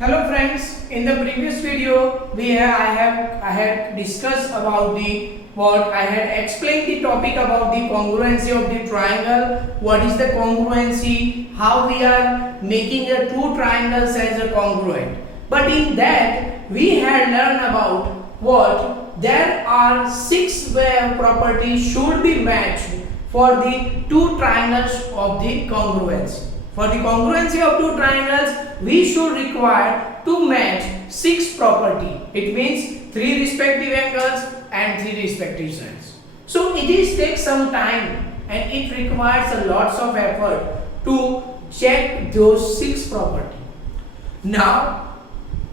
Hello friends, in the previous video I had discussed about I had explained the topic about the congruency of the triangle. What is the congruency? How we are making the two triangles as a congruent. But in that we had learned about there are 6 properties should be matched for the two triangles of the congruency. For the congruency of two triangles, we should require to match 6 property. It means 3 respective angles and 3 respective sides. So it takes some time and it requires a lots of effort to check those 6 property. Now,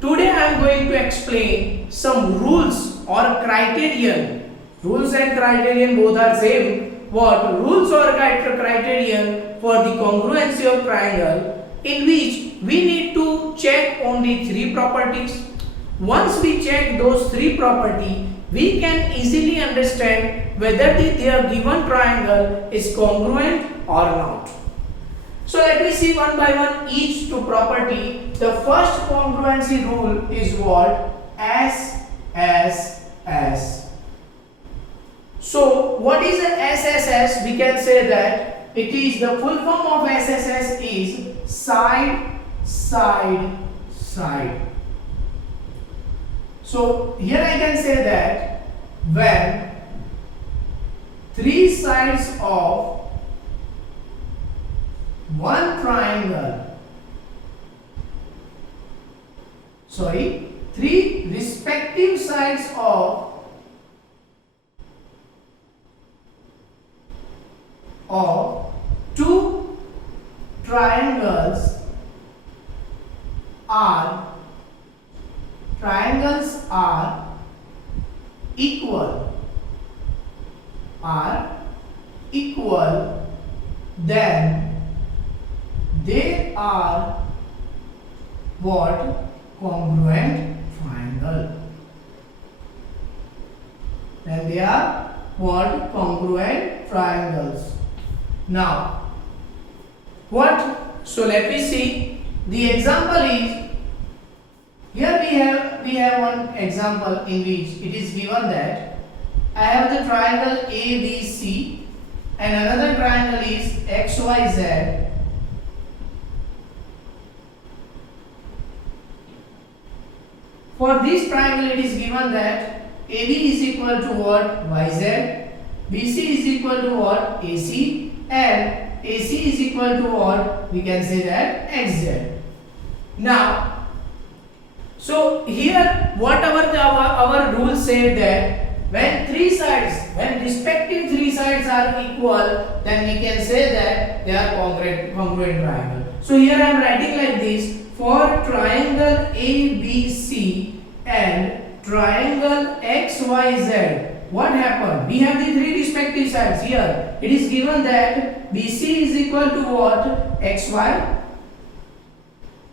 today I am going to explain some rules or criterion. Rules and criterion both are same. What rules or criterion for the congruency of triangle, in which we need to check only 3 properties. Once we check those 3 properties, we can easily understand whether their given triangle is congruent or not. So let me see one by one each 2 property. The first congruency rule is what? SSS. So what is an SSS? We can say that it is the full form of SSS is side, side, side. So here I can say that when 3 sides of one triangle, 3 respective sides of two triangles are equal, then they are what? Congruent triangle. Then they are what? Congruent triangles. Now, what? So let me see. The example is here we have one example in which it is given that I have the triangle ABC and another triangle is XYZ. For this triangle it is given that AB is equal to what? YZ, BC is equal to what? AC, and AC is equal to what? We can say that XZ. Now, so here whatever our rule said that when respective 3 sides are equal, then we can say that they are congruent triangle. So here I am writing like this: for triangle ABC and triangle XYZ, what happened? We have the 3 respective sides here. It is given that BC is equal to what? XY.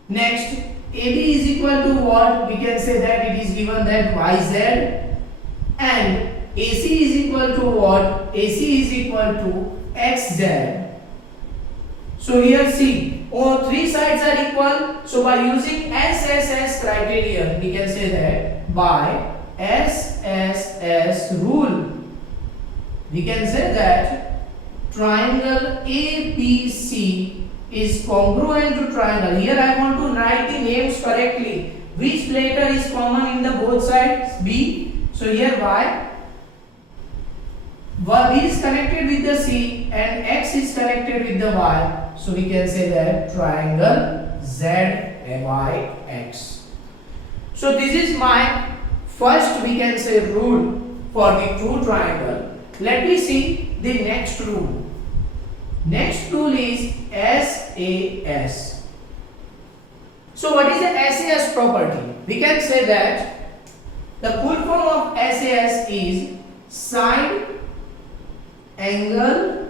Next, AB is equal to what? We can say that it is given that YZ, and AC is equal to what? AC is equal to XZ. So here see, all 3 sides are equal. So by using SSS criterion, we can say that by SSS rule, we can say that triangle ABC is congruent to triangle. Here I want to write the names correctly. Which letter is common in the both sides? B. So here Y is connected with the C and X is connected with the Y. So we can say that triangle ZYX. So this is my first, we can say, rule for the true triangle. Let me see the next rule. Next rule is SAS. So what is the SAS property? We can say that the full form of SAS is side, angle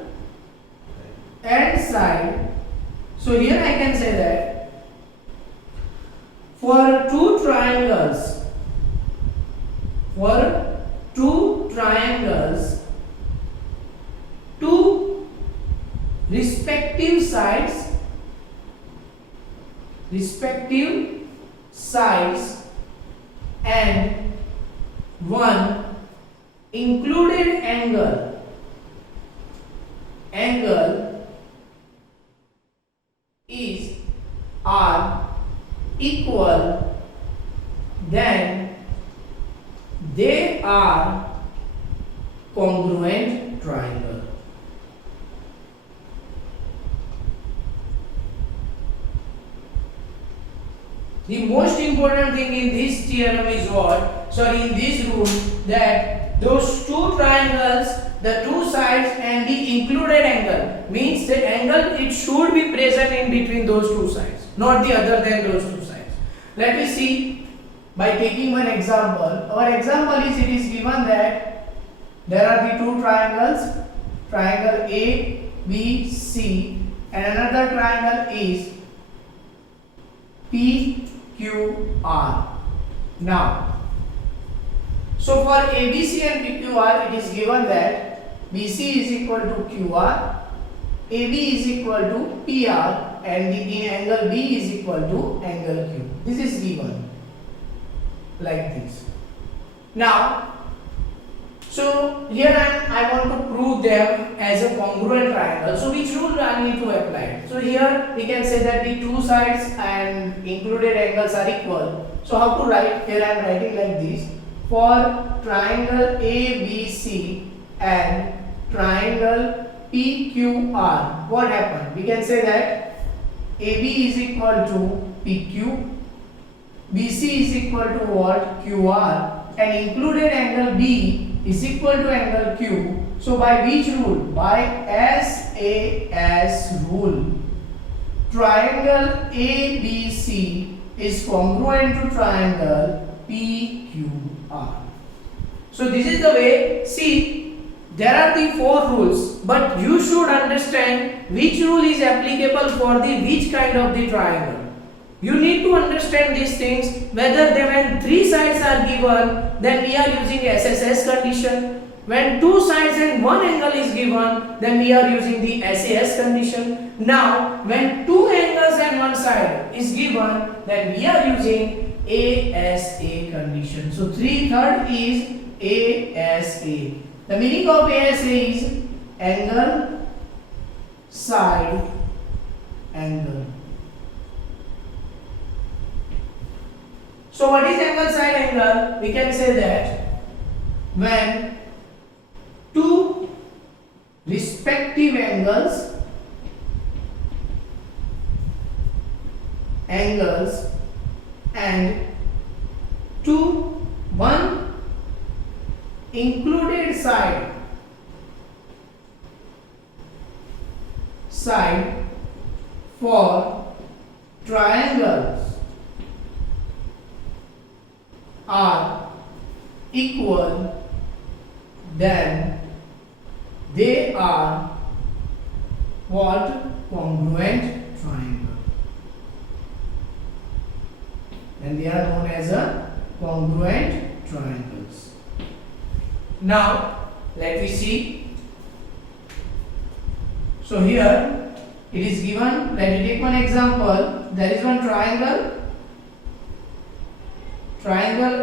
and side. So here I can say that for two triangles, two respective sides and one included angle is are equal, then they are congruent triangle. The most important thing in this theorem is what? Sorry, in this rule, that those two triangles, the two sides and the included angle, means the angle it should be present in between those two sides, not the other than those two sides. Let me see by taking one example. Our example is, it is given that there are the two triangles, triangle A, B, C, and another triangle is P, Q, R. Now, so for ABC and PQR, it is given that BC is equal to QR, AB is equal to PR, and the angle B is equal to angle Q. This is given like this. Now, so here I want to prove them as a congruent triangle. So which rule I need to apply? So here we can say that the two sides and included angles are equal. So how to write? Here I am writing like this. For triangle ABC and triangle PQR, what happened? We can say that AB is equal to PQ, BC is equal to what? QR, and included angle B is equal to angle Q. So by which rule? By SAS rule. Triangle ABC is congruent to triangle PQR. So this is the way. See, there are the four rules, but you should understand which rule is applicable for the which kind of the triangle. You need to understand these things, whether when three sides are given, then we are using SSS condition. When two sides and one angle is given, then we are using the SAS condition. Now, when two angles and one side is given, then we are using ASA condition. So 3/3 is ASA. The meaning of ASA is angle, side, angle. So what is angle, side, angle? We can say that when two respective angles and one included side for triangles are equal, then they are what? Congruent triangle. And they are known as a congruent triangles. Now let me see. So here it is given, let me take one example. There is one triangle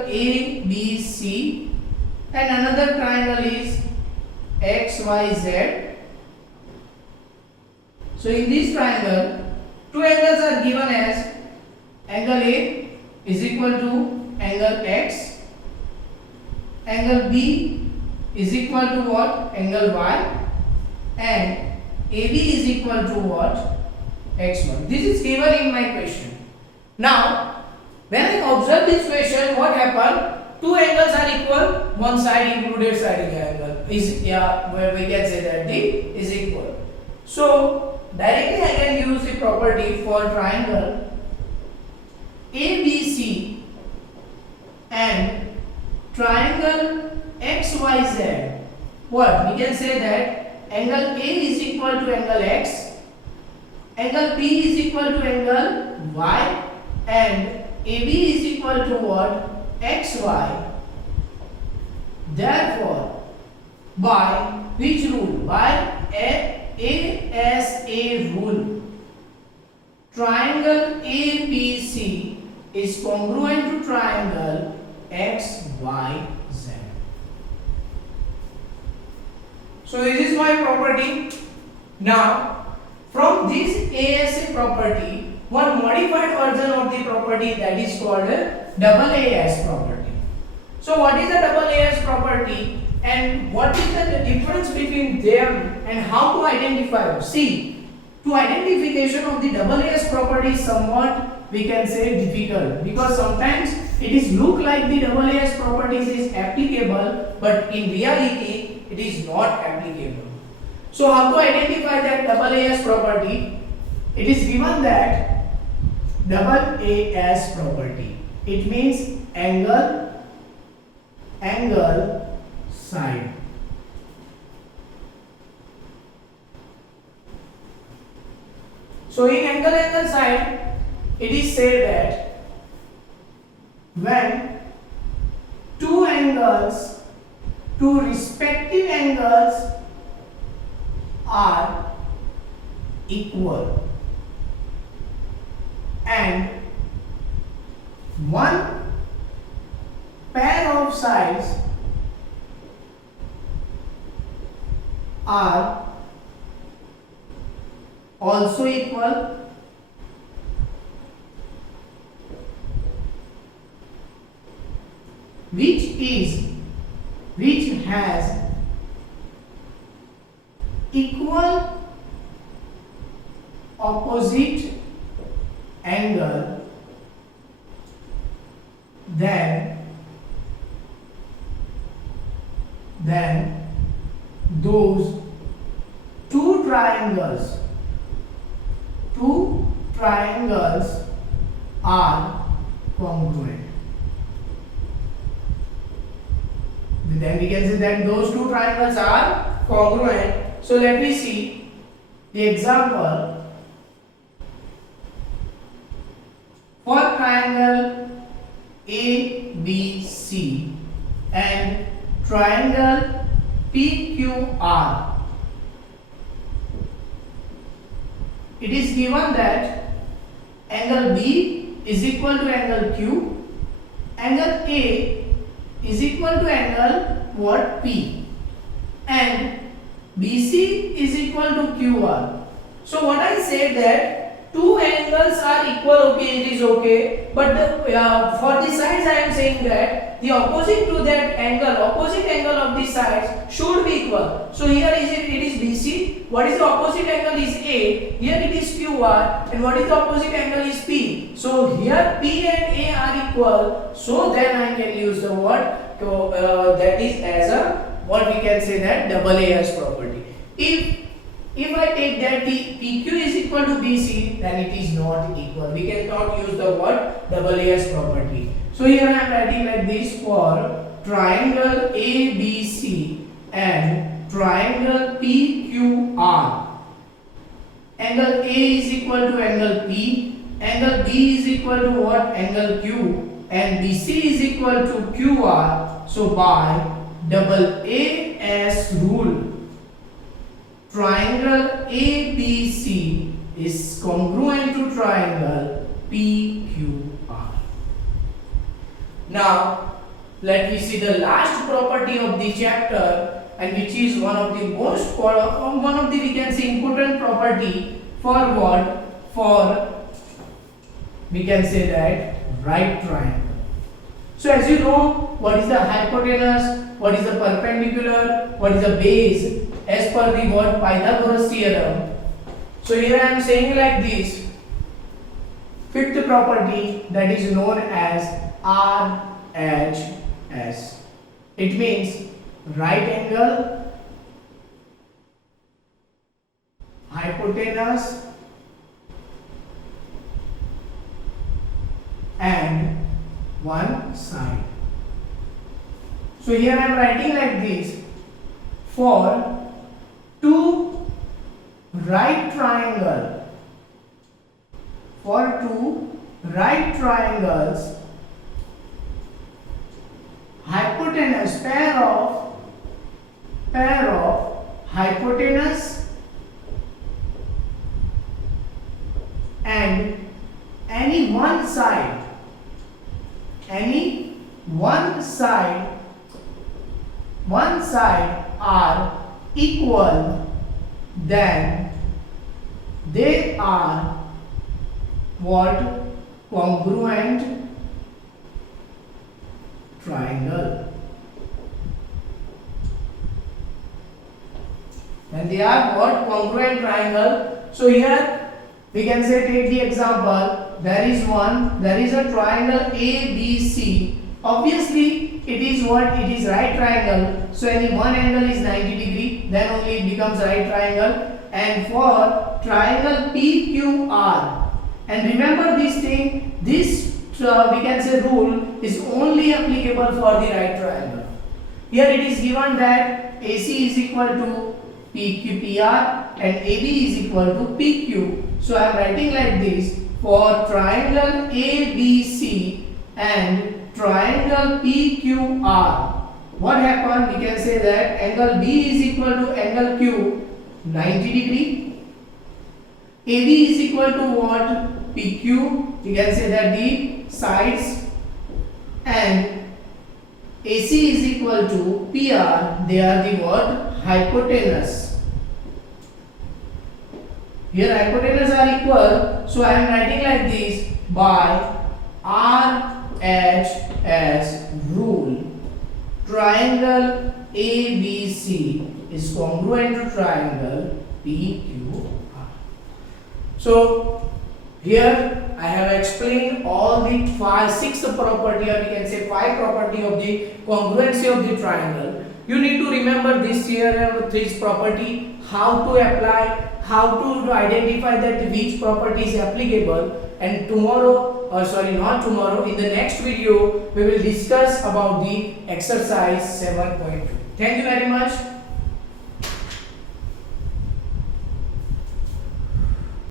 ABC, and another triangle is XYZ. So in this triangle, two angles are given as angle A is equal to angle X, angle B is equal to what? Angle Y, and AB is equal to what? X1. This is given in my question. Now, when I observe this question, what happened? Two angles are equal, one side included side angle is, where we can say that D is equal. So directly I can use the property for triangle ABC and triangle XYZ. What? We can say that angle A is equal to angle X, angle B is equal to angle Y, and AB is equal to what? XY. Therefore, by which rule? By ASA rule, triangle ABC is congruent to triangle XYZ. So this is my property. Now from this ASA property, one modified version of the property, that is called a AAS property. So what is the AAS property and what is the difference between them and how to identify? See, to identification of the AAS property is somewhat, we can say, difficult, because sometimes it is look like the AAS properties is applicable, but in reality it is not applicable. So how to identify that AAS property? It is given that AAS property, it means angle, side. So in angle, side, it is said that when two respective angles are equal and one pair of sides are also equal, which has equal opposite angle, then those two triangles are congruent. Then we can say that those two triangles are congruent. So let me see the example. For triangle ABC and triangle PQR, it is given that angle B is equal to angle Q, angle A is equal to angle what? P, and BC is equal to QR. So what I said that two angles are equal, okay, it is okay, but for the sides I am saying that the opposite to that angle, opposite angle of the sides should be equal. So here it is BC, what is the opposite angle is A, here it is QR, and what is the opposite angle is P. So here P and A are equal, so then I can use the word that is as a, what we can say, that AAS property. If I take that PQ is equal to BC, then it is not equal. We cannot use the word AAS property. So here I am writing like this: for triangle ABC and triangle PQR, angle A is equal to angle P, angle B is equal to what? Angle Q, and BC is equal to QR. So by AAS rule, triangle ABC is congruent to triangle PQR. Now let me see the last property of the chapter, and which is one of the most we can say important property for what? For, we can say that, right triangle. So as you know, what is the hypotenuse, what is the perpendicular, what is the base, as per the what? Pythagoras theorem. So here I am saying like this: fifth property, that is known as RHS. It means right angle, hypotenuse, and one side. So here I am writing like this: for two right triangles, hypotenuse, pair of hypotenuse and any one side any one side are equal, then they are what? Congruent triangle. And they are what? Congruent triangle. So here we can say, take the example, there is a triangle ABC. Obviously it is what? It is right triangle. So any one angle is 90 degree, then only it becomes right triangle. And for triangle PQR, and remember this thing, this we can say rule is only applicable for the right triangle. Here it is given that AC is equal to PQPR and AB is equal to PQ. So I am writing like this: for triangle ABC and triangle PQR, what happened? We can say that angle B is equal to angle Q 90 degree. AB is equal to what? PQ. We can say that the sides, and AC is equal to PR. They are the what? Hypotenuse. Here hypotenuse are equal, so I am writing like this: by RHS rule, triangle ABC is congruent to triangle PQR. So here I have explained all the six property, or we can say 5 property of the congruency of the triangle. You need to remember this theorem, this property, how to apply, how to identify that which property is applicable. And tomorrow, or sorry, not tomorrow, in the next video we will discuss about the exercise 7.2. Thank you very much.